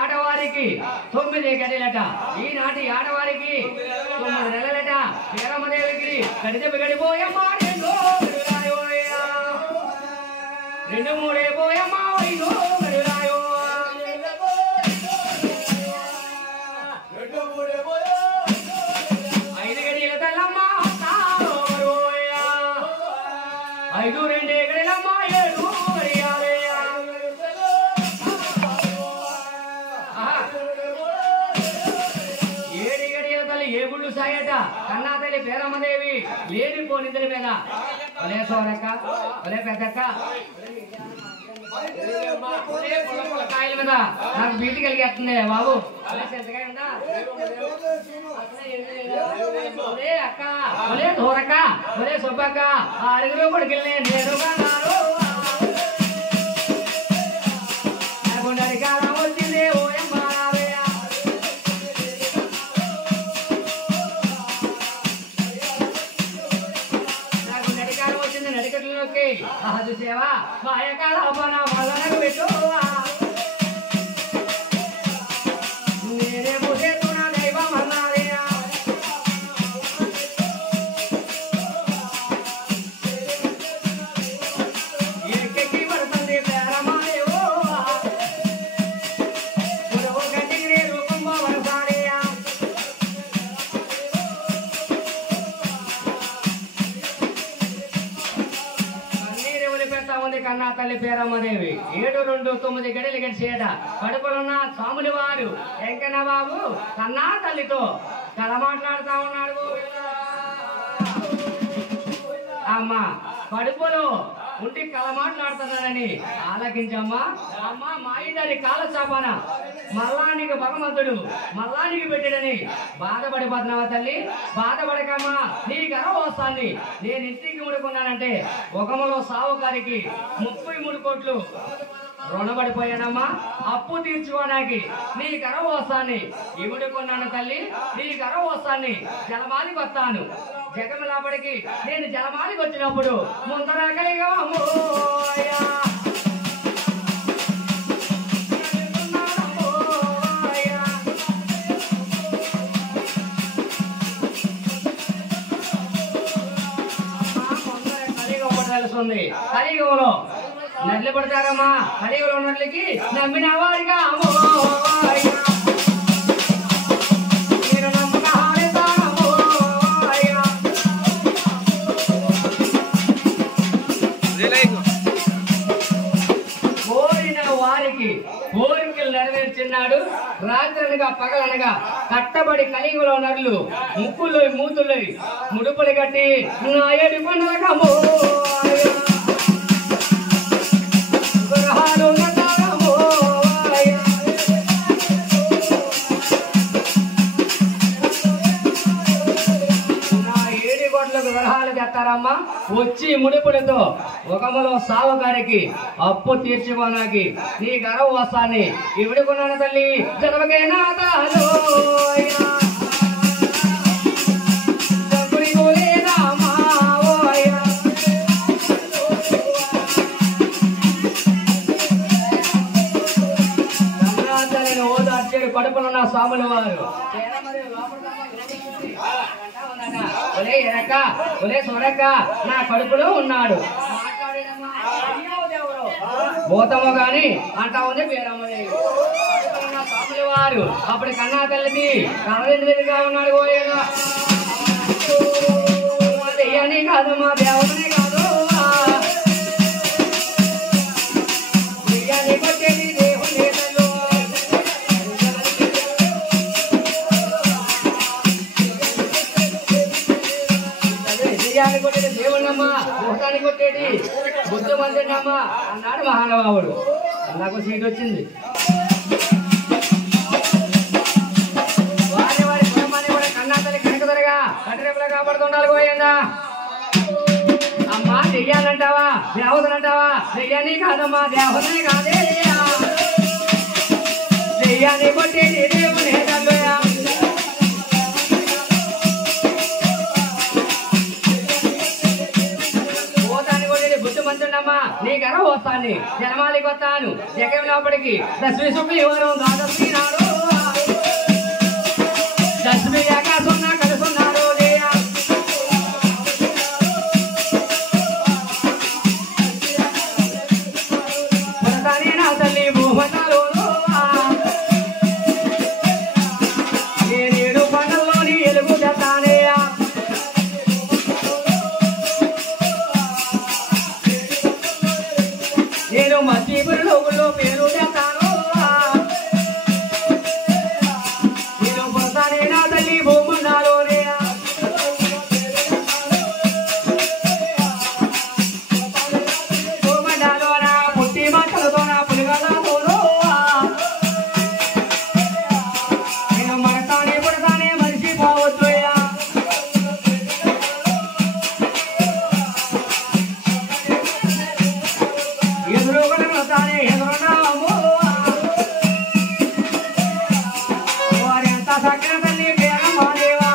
ఆడవారికి 9 గడిలట ఈనాటి ఆడవారికి 9 నెలలట పేరమ్మదేవికి గడిపోయమ్మా 2 3 పోయమ్మా 5 గడిల తల్లమ్మ 5 2 గడిలమ్మ 7 గడియల తల్లి ఏగుళ్ళు సాయట కన్నా తల్లి పేరమ్మదేవి లేనిపోనిద్దరి మీద ఒలే సోరక్క ఒలే పెద్దక్క కాయల మీద నాకు బీటి కలిగేస్తుంది బాబు ఒలే అక్క ఒలే దూరక్క ఒలే సుబ్బక్క 6 కొడుకుల్ని నేరుగా కాలం వచ్చింది నాకు నడికాలం వచ్చింది నడికట్లోకి అది సేవ మాయకాల మొదలకు పెట్టు నేనే పూసేస్తున్నా దైవం అన్నారే ఎక్కెక్కి పడుతుంది పేరమాదేవో కన్నా తల్లి పేరమ్మదేవి 7 2 9 గడిలు గడిచేట కడుపులున్న సాములు వారు వెంకన్న బాబు కన్నా తల్లితో కథ మాట్లాడుతా ఉన్నాడు అమ్మ కడుపులో ఉండి కళ మాట్లాడుతున్నాడని ఆలకించమ్మా అమ్మ మాయిదారి కాల చాపన మల్లానికి భగవంతుడు మల్లానికి పెట్టాడని బాధపడిపోతున్నావా తల్లి బాధపడకమ్మా నీ గర్వవస్తాన్ని నేను ఇంటికి ముడుకున్నానంటే ఒకములో సావుకారికి 33 కోట్లు రుణపడిపోయానమ్మా అప్పు తీర్చుకోవడానికి నీ గర్వవస్తాన్ని ఇముడుకున్నాను తల్లి నీ గర్వవస్తాన్ని జలమాలికి వస్తాను జగమలాపడికి నేను జలమాలికి వచ్చినప్పుడు ముందరాకలిగా తెలుస్తుంది కలియుగంలో నడ్లు పడతారమ్మా కలియుగంలో ఉన్నట్లకి నమ్మిన వారిగా కోరిన వారికి కోరికలు నెరవేర్చినాడు రాత్రనగా పగలనగా కట్టబడి కలియుగంలో నర్లు ముక్కుల్లో మూతుల్లో ముడుపులు కట్టి నా ఏడు పండుగ గ్రహాలు తెస్తారమ్మా వచ్చి ముడిపుడితో ఒకములో సావుకారికి అప్పు తీర్చుకోనాకి నీ గర్వవస్తాన్ని ఇవిడుకున్నాను తల్లి జనవకైనా ఓదార్చేడు కడుపులున్న స్వాముల వారు ఒలే ఎరక్క ఒలే సొరక్క నా కడుపులో ఉన్నాడు భూతము గాని అంటా ఉంది పేరమ్మదేవి స్వాముల వారు అప్పుడు కన్నా తల్లికి కళగా ఉన్నాడు ఓయేగా దెయ్యాన్ని కాదు మా దేవతనే కాదు దెయ్యాన్ని కొట్టేది దేవుని దెయ్యాన్ని కొట్టేది దేవుణ్ణమ్మా భూతాన్ని కొట్టేది బుద్ధమంతుడమ్మా అన్నాడు మహానుభావుడు నాకు సీట్ వచ్చింది వారి కుటుంబాన్ని కూడా కన్నా తల్లి కనకదరగా కట్టరేపులా కాపాడుతుండాలి పోయిందా అమ్మా దెయ్యాలంటావా దేవతలంటావా దెయ్యాన్ని కాదమ్మా దేవతనే కాదే దెయ్యాన్ని కొట్టేది దేవుని భూతాన్ని కొట్టేది బుద్ధమంతుడమ్మా నీ గర్వ వస్తాను జనమాలికి వస్తాను జగమైనప్పటికీ దశమి శుక్రవారం ద్వాదశి నాడు దశమి ఏకాశున్నా కలుసున్నాడు పురతానే నా తల్లి భూమన్నాలు నేనేడు పంటల్లోని ఎలుగు తెస్తానే నేను మసీబుల్లో పేరు తెస్తాను నేను పురతానే నా తల్లి భూమన్నాలు భూమండాలో నా పుట్టి మాటలతో నా పులిగలతోనూ నేను మరతానే పుడతానే మరిచిపోవచ్చు ఎదురుగలతానే ఎదురున్నాము వారి ఎంత సక్కన తల్లి పేరమాదేవా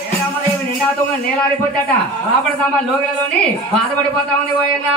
పేరమ్మదేవి నిండా తుంగ నేలాడిపోద్దట రాబడి సాంబా లోగలలోని బాధపడిపోతా ఉంది పోయిందా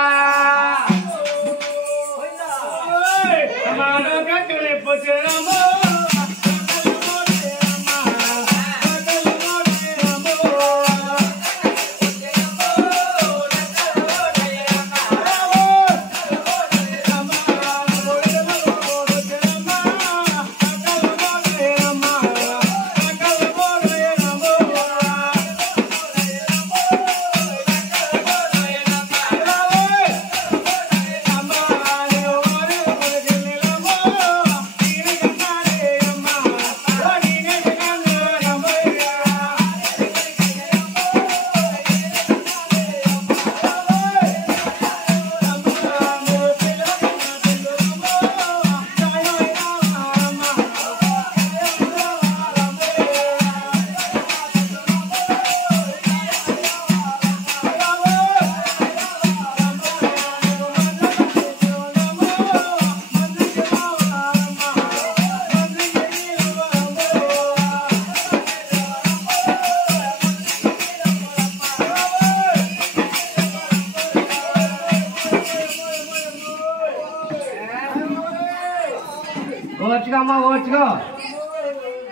ఓర్చుకోమ్మా ఓర్చుకో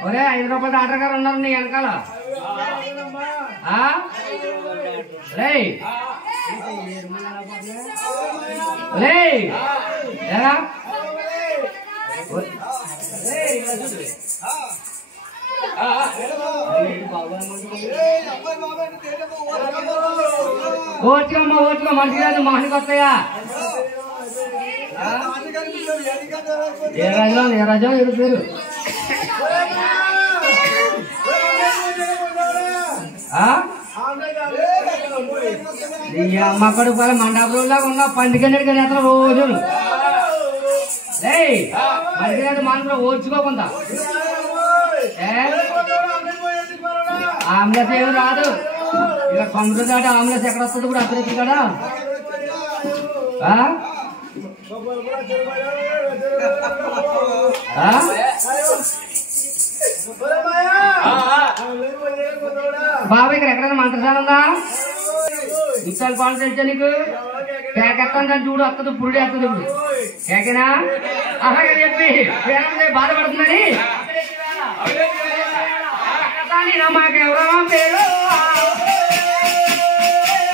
ఒరే 5 రూపాయల ఆర్డర్ గారు ఉన్నారు నీ వెనకాల ఎలా ఓర్చుకోమ్మా ఓర్చుకో మంచిగా మహనికి వస్తాయా ఏ రాజా ఏడు పేరు అమ్మ కడుపు మండపంలాగా ఉన్న పండుగ నేతలు రోజు పండుగ మాత్రం ఓర్చుకోకుండా ఆమ్లెస్ ఏమి రాదు ఇక కొందరు దాటి ఆమ్లెస్ ఎక్కడ వస్తుంది కూడా అక్కడ కదా బాబు ఇక్కడ ఎక్కడైనా మంత్రశాల ఉందా ఇసాలు పాలు తెలుసా నీకు కేకెత్తాను దాన్ని చూడు వస్తుంది పురుడు వస్తుంది ఇప్పుడు కేకేనా అలాగే చెప్పి బాధపడుతుందని మాకెవరో పేరు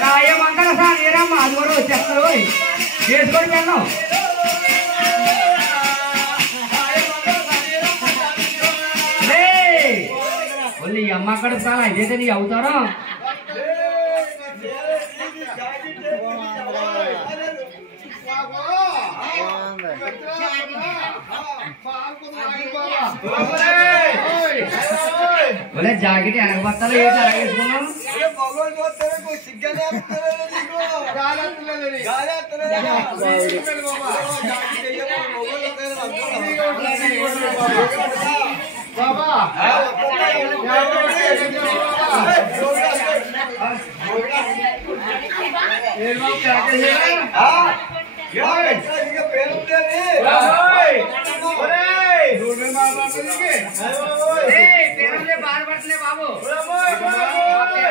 రాయమంతర సారీరమ్మ అది కూడా వచ్చేస్తారు చేసుకొని వెళ్ళాం ఈ అమ్మ అక్కడ చాలా ఇదైతే నీ అవుతారో జాకెట్ వెనక బత్తాలు ఏంటి అలాగేసుకున్నాం బాధపడుతుంది బాబు బాధపడిపోతుంది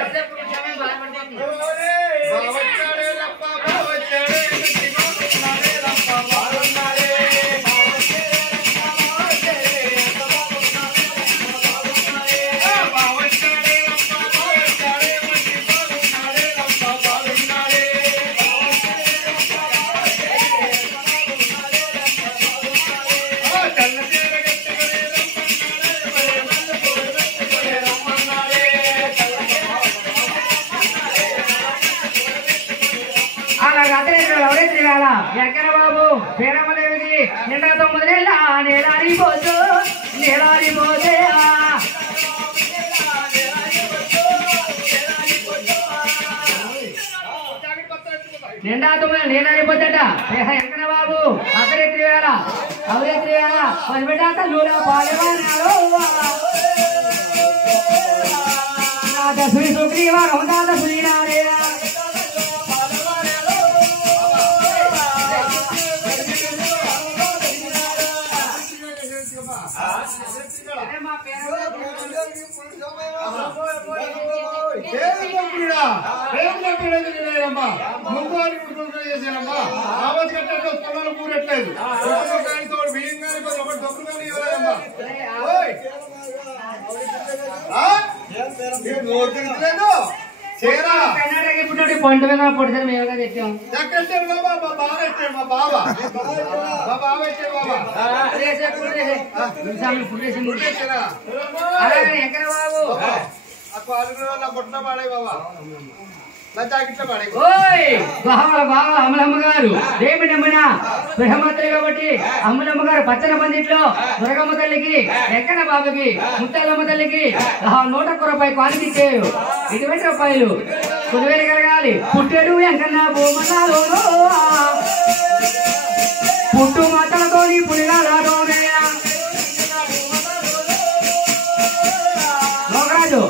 ఎక్కడ బాబు పేరమ్మదేవికి నిండా 9 నెలల నేలారిపోతూ నేలారిపోతే నిండా 9 నేలారిపోతేట ఎక్కడ బాబు అర్ధరాత్రి వేళ అవరాత్రి వేళ పనిపెట్ట తల్లులా పాలెమన్నారు దశమి శుక్రవారం దాత శ్రీనారే కూరట్లేదు బియ్యం కానీ డబ్బులు కానీ ఇవ్వలేదమ్మా పంట మీద పొడితే మేముగా తెచ్చాం మా బాబా అలాగే ఎక్కడ బాబు కొట్ల పాడే బాబా అమలమ్మ గారు దేవి నమ్మిన బ్రహ్మతల్లి కాబట్టి అమ్మలమ్మ గారు పచ్చన పందిట్లో దుర్గమ్మ తల్లికి వెంకన్న బాబుకి ముత్తాలమ్మ తల్లికి 100 రూపాయలు కానికిచ్చేయు 20 రూపాయలు కొలువేలు కలగాలి పుట్టెడు వెంకన్న భూమన్నాలో పుట్టు మాటలతోని పులిగాలతోనయ్యా లోకరాజు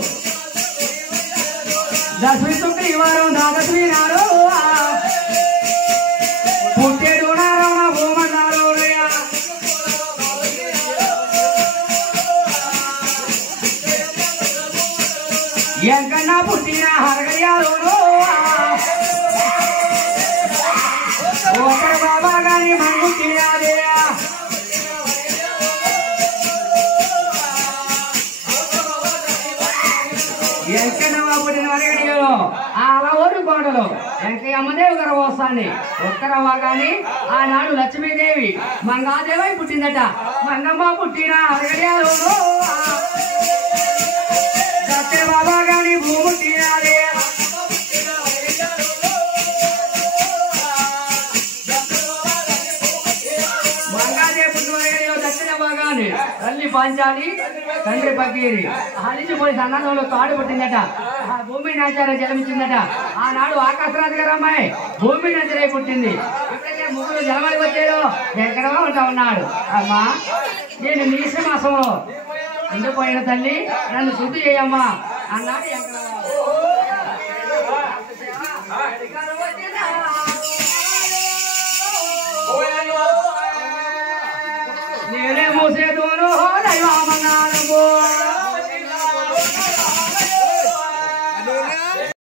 దశమి శుక్రవారం దాదశ్రీ నాడు పుట్టేడు నారాయణ భూమన్నారు ఎంకన్నా పుట్టిన హరగయ్యాలోను ఒకరు బాబా గాని మంగుట్టినాదే ఎంకన్నవా పుట్టిన వరగడిలో అలా ఓడి కోటలు వెంకయ్య అమ్మదేవి గారు వస్తాన్ని ఒక్కరవ్వ గాని ఆనాడు లక్ష్మీదేవి మంగాదేవి పుట్టిందట మంగమ్మ పుట్టిన అరగడియాలోను దక్షిణ బాబా గాని భూముట్టినాదే మంగాదేవి పుట్టిన వరగడిలో దక్షిణ బాగాని తల్లి పాంచాలి తండ్రి పకీరి అలిచిపోయి సన్నదంలో తాడు పుట్టిందట భూమి నాచారం జన్మించిందట ఆనాడు ఆకాశరాజు గారు అమ్మాయి భూమి నాచరే పుట్టింది ఎప్పుడైతే ముగ్గురు జన్మకి వచ్చారో ఎక్కడ ఉంటా ఉన్నాడు అమ్మా నేను నీస మాసంలో ఎండిపోయిన తల్లి నన్ను శుద్ధి చేయమ్మా అన్నాడు